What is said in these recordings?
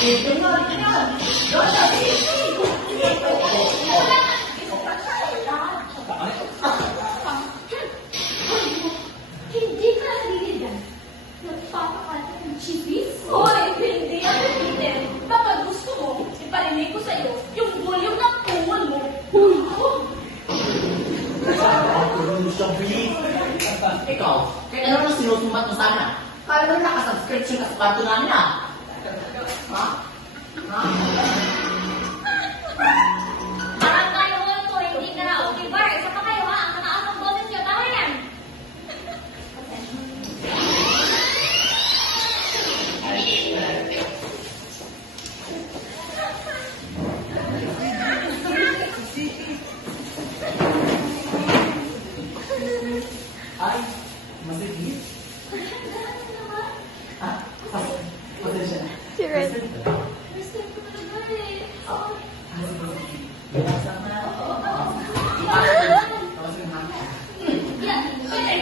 Hindi ka naliligan. Nagpapakala ng chibis? Hoy, hindi ako Peter. Baka gusto mo, iparinig ko sa'yo yung volume ng tuwon mo. Uy! Ikaw, kaya ano nang sinusumbat mo sana? Kala mo nakasubscription ka sa kwarto namin ah. Ha? Ha? Parang kayo mo ito, hindi karaoke bar. Isa pa kayo ha, ang kataas ng boses nyo. Tama yan. Ay, masigit. Ah, pasensya na. Si Red. First time ko talaga eh. Oh. Basta na. Yan, Peter.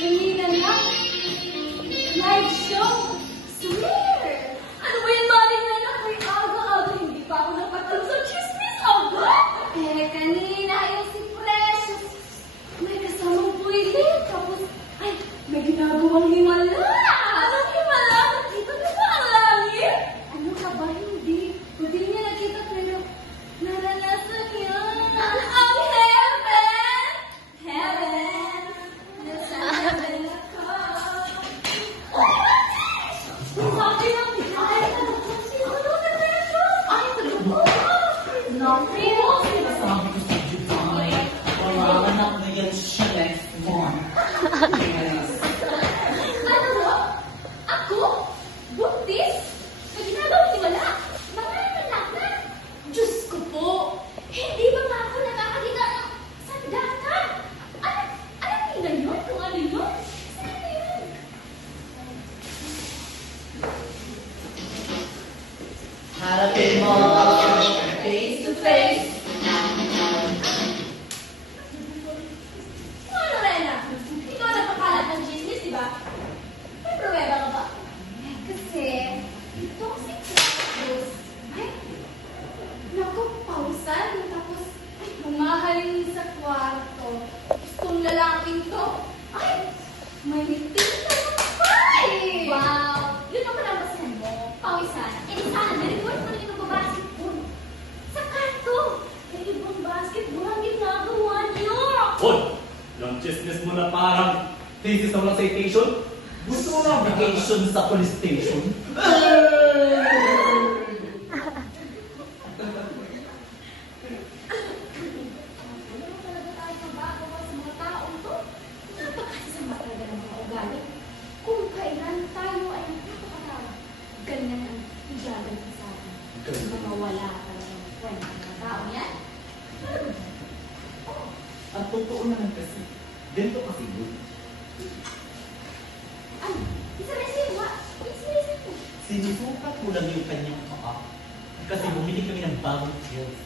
Kanina lang. Live show. Swear. Ano ba yan, Maring na lang? May aga-aga. Hindi pa ako napatalo sa chismis. Agad. Eh, kanina yung si Precious. May kasamang puwilit. Tapos, ay, may ginagawang himala. Anong himala? Nakita niyo ba ang langit? Ano ka ba? Hindi. Hindi niya nakita pero naranasan niya. Ang heaven! Heaven! Nasa heaven ako. Sabi ng ay, sino na tayo? Ay, talaga ba? Naku, sinasabi ko sa July. Wala anak na yan siya next month. Yes. Ano mo? Ako? Buntis? May ginagawang himala? Mga anak na? Diyos ko po! Hindi ba nga ako nakakakita ng sandakan? Ano na yun? Kung ano yun? Saan na yun? Harapin mo, face to face. Ano, Rena? Ikaw ang nagpakalat ng chismis, di ba? May pruweba ka ba? Kasi, itong si Precious, ay, naku, pausan, tapos, ay, bumahalin sa kwarto. Gustong lalaking to, ay, may liting sa kapay! Wow! Yun naman ang basahan mo, pawisan. Eh, di sana, narinig mo rin yung basketball. Sa kanto, may ibang basketball ang ginagawa niyo. Hoy! Yung chismis mo na parang thesis ng citation? Gusto mo na vacation sa police station? Ano talaga tayo magagawa sa mga taong to? Napakasama talaga ng mga ugali. Kung kailan tayo ay napakatawa, ganyan ang igaganti sa atin. Mga wala talagang kwenta ng mga tao yan. Ang totoo naman kasi, ganito kasi yun. Ano? Isa-resin mo. Isa-resin mo. Sinusukat ko lang yung kanyang paa. Kasi bumili kami ng bagong heels.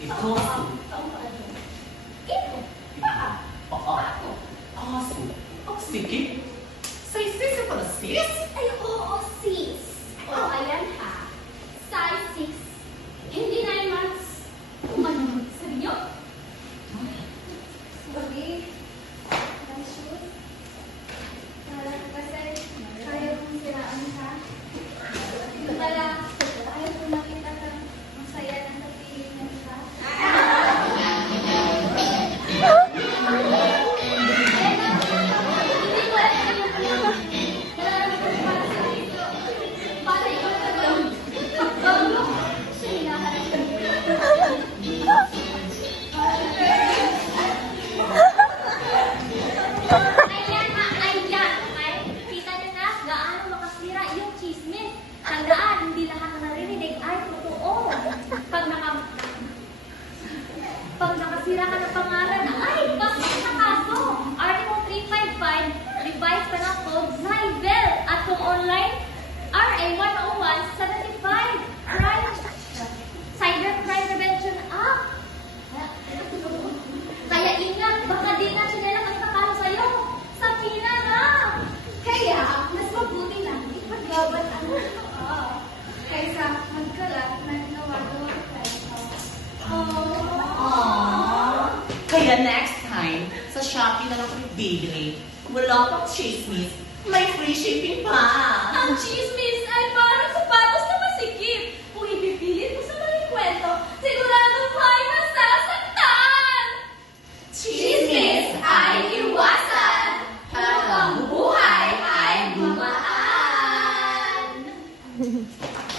Ito aso. Taong pa ano? Ito. Paa. Paa. Ako. Aso. Ang sikip. Say sis ka pala sis? Ay, oo, sis. O, ayan ha. Size 6. Hindi 9 months. Kung ano, sabi niyo? Sorry. Nice shoes. Kala ko kasi, kaya kong siraan ka. Ito pala, ayaw ko nakita ka masaya na sa piling ka. Hindi ko alam kung ano. Kaya next time, sa Shopee na lang kami bibili. Wala pang chismis, may free shipping pa. Ang chismis